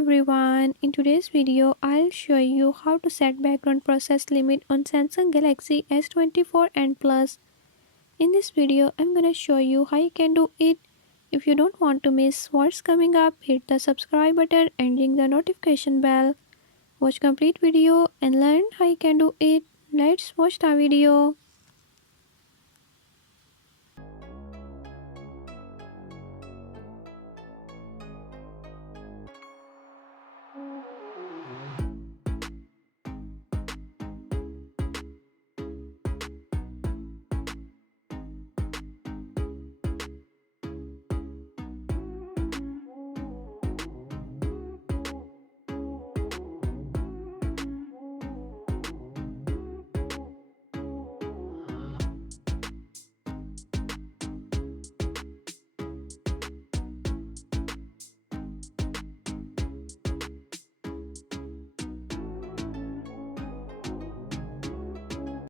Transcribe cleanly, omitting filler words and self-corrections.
everyone, in today's video I'll show you how to set background process limit on Samsung Galaxy S24 and Plus. In this video I'm gonna show you how you can do it. If you don't want to miss what's coming up, hit the subscribe button and ring the notification bell. Watch complete video and learn how you can do it. Let's watch the video.